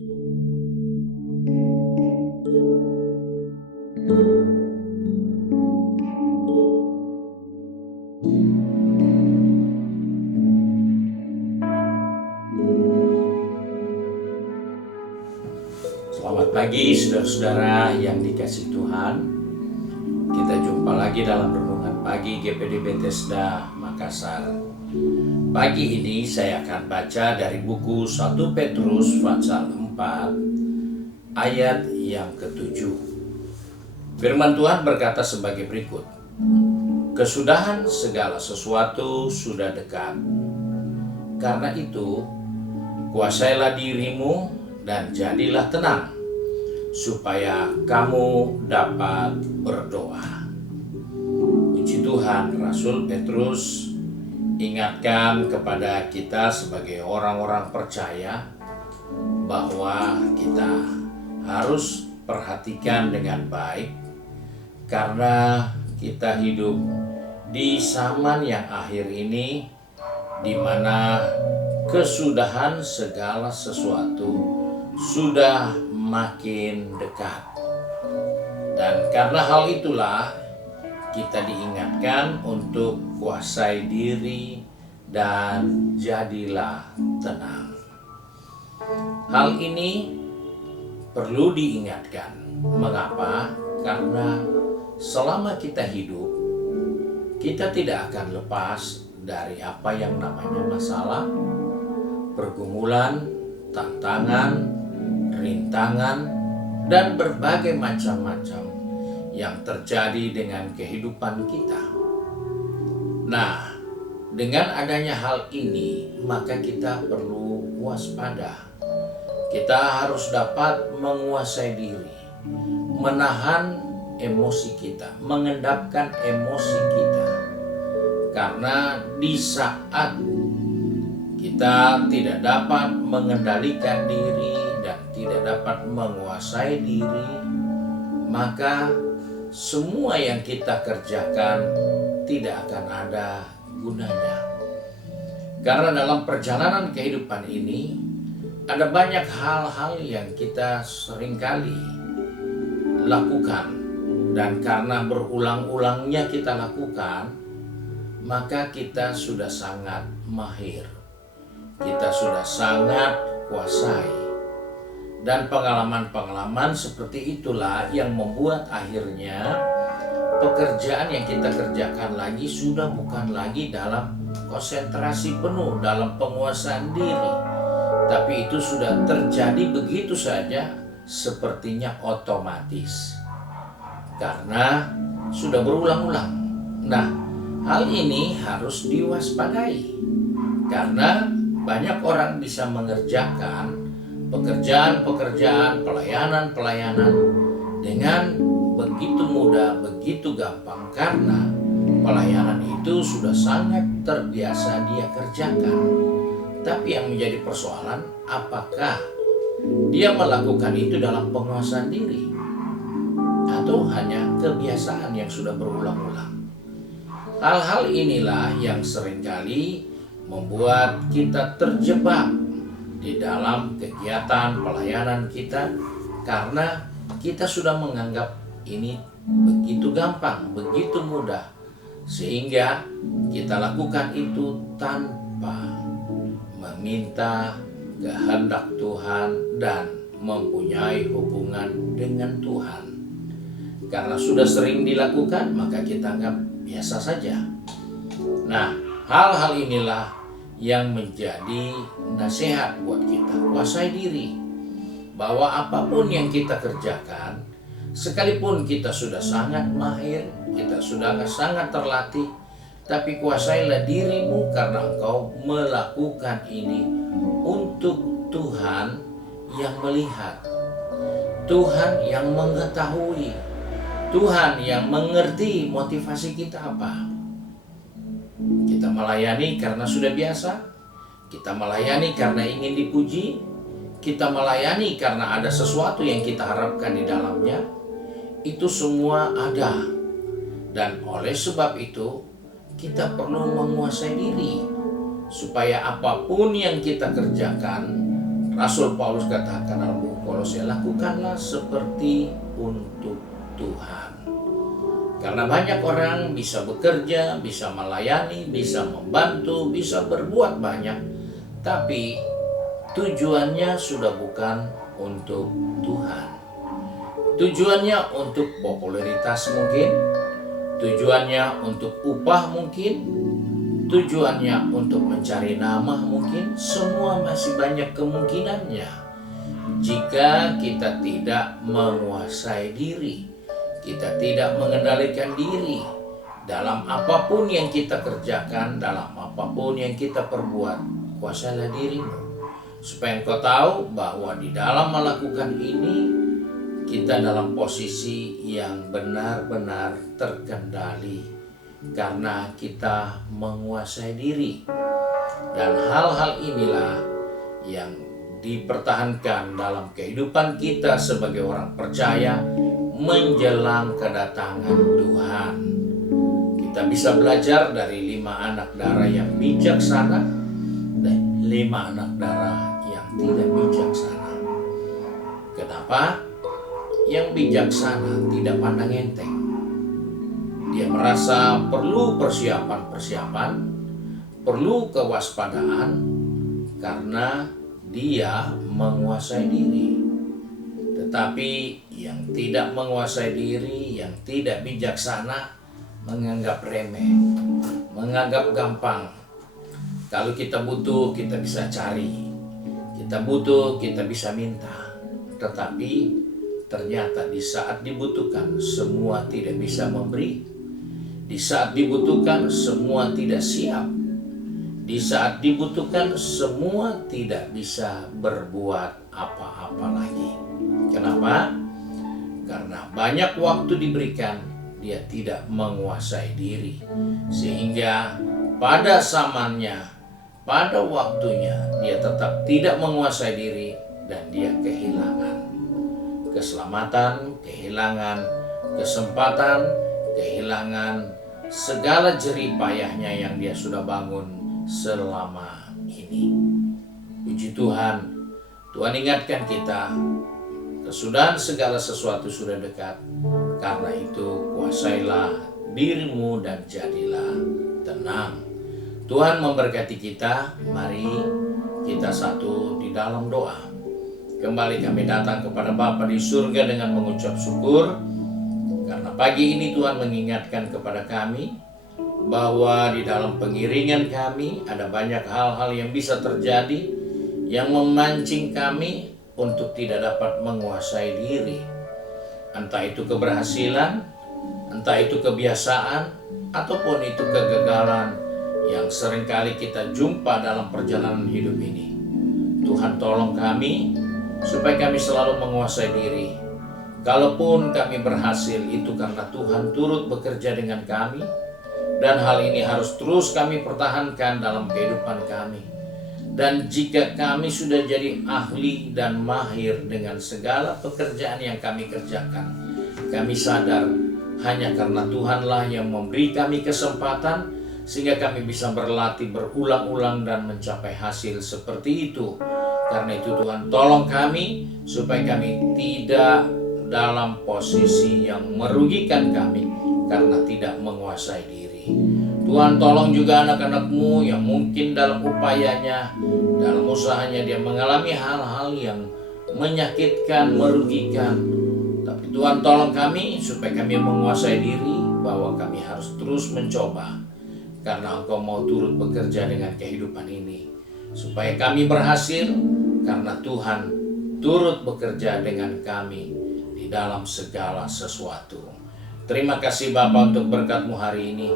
Selamat pagi saudara-saudara yang dikasihi Tuhan. Kita jumpa lagi dalam renungan pagi GPD Bethesda Makassar. Pagi ini saya akan baca dari buku 1 Petrus pasal 4 ayat yang ke-7. Firman Tuhan berkata sebagai berikut. Kesudahan segala sesuatu sudah dekat. Karena itu, kuasailah dirimu dan jadilah tenang, supaya kamu dapat berdoa. Puji Tuhan, Rasul Petrus ingatkan kepada kita sebagai orang-orang percaya bahwa kita harus perhatikan dengan baik, karena kita hidup di zaman yang akhir ini, di mana kesudahan segala sesuatu sudah makin dekat. Dan karena hal itulah kita diingatkan untuk kuasai diri dan jadilah tenang. Hal ini perlu diingatkan. Mengapa? Karena selama kita hidup, kita tidak akan lepas dari apa yang namanya masalah, pergumulan, tantangan, rintangan, dan berbagai macam-macam yang terjadi dengan kehidupan kita. Nah, dengan adanya hal ini, maka kita perlu waspada. Kita harus dapat menguasai diri, menahan emosi kita, mengendapkan emosi kita. Karena di saat kita tidak dapat mengendalikan diri dan tidak dapat menguasai diri, maka semua yang kita kerjakan tidak akan ada gunanya. Karena dalam perjalanan kehidupan ini ada banyak hal-hal yang kita seringkali lakukan, dan karena berulang-ulangnya kita lakukan, maka kita sudah sangat mahir. Kita sudah sangat kuasai. Dan pengalaman-pengalaman seperti itulah yang membuat akhirnya pekerjaan yang kita kerjakan lagi sudah bukan lagi dalam konsentrasi penuh, dalam penguasaan diri. Tapi itu sudah terjadi begitu saja, sepertinya otomatis. Karena sudah berulang-ulang. Nah, hal ini harus diwaspadai. Karena banyak orang bisa mengerjakan pekerjaan-pekerjaan, pelayanan-pelayanan dengan begitu mudah, begitu gampang, karena pelayanan itu sudah sangat terbiasa dia kerjakan. Tapi yang menjadi persoalan, apakah dia melakukan itu dalam penguasaan diri atau hanya kebiasaan yang sudah berulang-ulang. Hal-hal inilah yang seringkali membuat kita terjebak di dalam kegiatan pelayanan kita, karena kita sudah menganggap ini begitu gampang, begitu mudah, sehingga kita lakukan itu tanpa meminta kehendak Tuhan dan mempunyai hubungan dengan Tuhan. Karena sudah sering dilakukan, maka kita anggap biasa saja. Nah, hal-hal inilah yang menjadi nasihat buat kita. Kuasai diri, bahwa apapun yang kita kerjakan, sekalipun kita sudah sangat mahir, kita sudah sangat terlatih, tapi kuasailah dirimu, karena engkau melakukan ini untuk Tuhan yang melihat, Tuhan yang mengetahui, Tuhan yang mengerti motivasi kita apa. Kita melayani karena sudah biasa, kita melayani karena ingin dipuji, kita melayani karena ada sesuatu yang kita harapkan di dalamnya. Itu semua ada. Dan oleh sebab itu, kita perlu menguasai diri supaya apapun yang kita kerjakan, Rasul Paulus katakan dalam buku Kolose, lakukanlah seperti untuk Tuhan. Karena banyak orang bisa bekerja, bisa melayani, bisa membantu, bisa berbuat banyak, tapi tujuannya sudah bukan untuk Tuhan. Tujuannya untuk popularitas mungkin, tujuannya untuk upah mungkin, tujuannya untuk mencari nama mungkin. Semua masih banyak kemungkinannya jika kita tidak menguasai diri, kita tidak mengendalikan diri dalam apapun yang kita kerjakan, dalam apapun yang kita perbuat. Kuasailah dirimu, supaya engkau tahu bahwa di dalam melakukan ini kita dalam posisi yang benar-benar terkendali, karena kita menguasai diri. Dan hal-hal inilah yang dipertahankan dalam kehidupan kita sebagai orang percaya menjelang kedatangan Tuhan. Kita bisa belajar dari 5 anak darah yang bijaksana dan 5 anak darah yang tidak bijaksana. Kenapa? Yang bijaksana tidak pandang enteng. Dia merasa perlu persiapan-persiapan, perlu kewaspadaan, karena dia menguasai diri. Tetapi yang tidak menguasai diri, yang tidak bijaksana, menganggap remeh, menganggap gampang. Kalau kita butuh, kita bisa cari. Kita butuh, kita bisa minta. Tetapi ternyata di saat dibutuhkan, semua tidak bisa memberi. Di saat dibutuhkan, semua tidak siap. Di saat dibutuhkan, semua tidak bisa berbuat apa-apa lagi. Kenapa? Karena banyak waktu diberikan, dia tidak menguasai diri. Sehingga pada zamannya, pada waktunya, dia tetap tidak menguasai diri dan dia kehilangan keselamatan, kehilangan kesempatan, kehilangan segala jerih payahnya yang dia sudah bangun selama ini. Puji Tuhan, Tuhan ingatkan kita, kesudahan segala sesuatu sudah dekat. Karena itu kuasailah dirimu dan jadilah tenang. Tuhan memberkati kita. Mari kita satu di dalam doa. Kembali kami datang kepada Bapa di surga dengan mengucap syukur, karena pagi ini Tuhan mengingatkan kepada kami bahwa di dalam pengiringan kami ada banyak hal-hal yang bisa terjadi yang memancing kami untuk tidak dapat menguasai diri. Entah itu keberhasilan, entah itu kebiasaan, ataupun itu kegagalan yang seringkali kita jumpa dalam perjalanan hidup ini. Tuhan tolong kami supaya kami selalu menguasai diri. Kalaupun kami berhasil, itu karena Tuhan turut bekerja dengan kami, dan hal ini harus terus kami pertahankan dalam kehidupan kami. Dan jika kami sudah jadi ahli dan mahir dengan segala pekerjaan yang kami kerjakan, kami sadar hanya karena Tuhanlah yang memberi kami kesempatan sehingga kami bisa berlatih berulang-ulang dan mencapai hasil seperti itu. Karena itu Tuhan tolong kami supaya kami tidak dalam posisi yang merugikan kami karena tidak menguasai diri. Tuhan tolong juga anak-anak-Mu yang mungkin dalam upayanya, dalam usahanya dia mengalami hal-hal yang menyakitkan, merugikan. Tapi Tuhan tolong kami supaya kami menguasai diri bahwa kami harus terus mencoba. Karena Engkau mau turut bekerja dengan kehidupan ini. Supaya kami berhasil karena Tuhan turut bekerja dengan kami di dalam segala sesuatu. Terima kasih Bapa untuk berkat-Mu hari ini.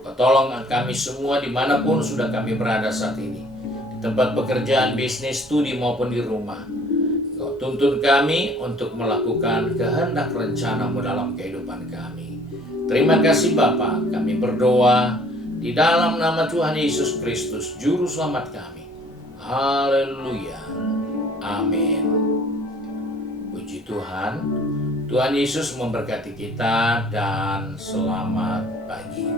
Kau tolong kami semua dimanapun sudah kami berada saat ini, di tempat pekerjaan, bisnis, studi maupun di rumah. Kau tuntun kami untuk melakukan kehendak rencana-Mu dalam kehidupan kami. Terima kasih Bapa, kami berdoa di dalam nama Tuhan Yesus Kristus, Juru Selamat kami. Haleluya. Amin. Puji Tuhan. Tuhan Yesus memberkati kita dan selamat pagi.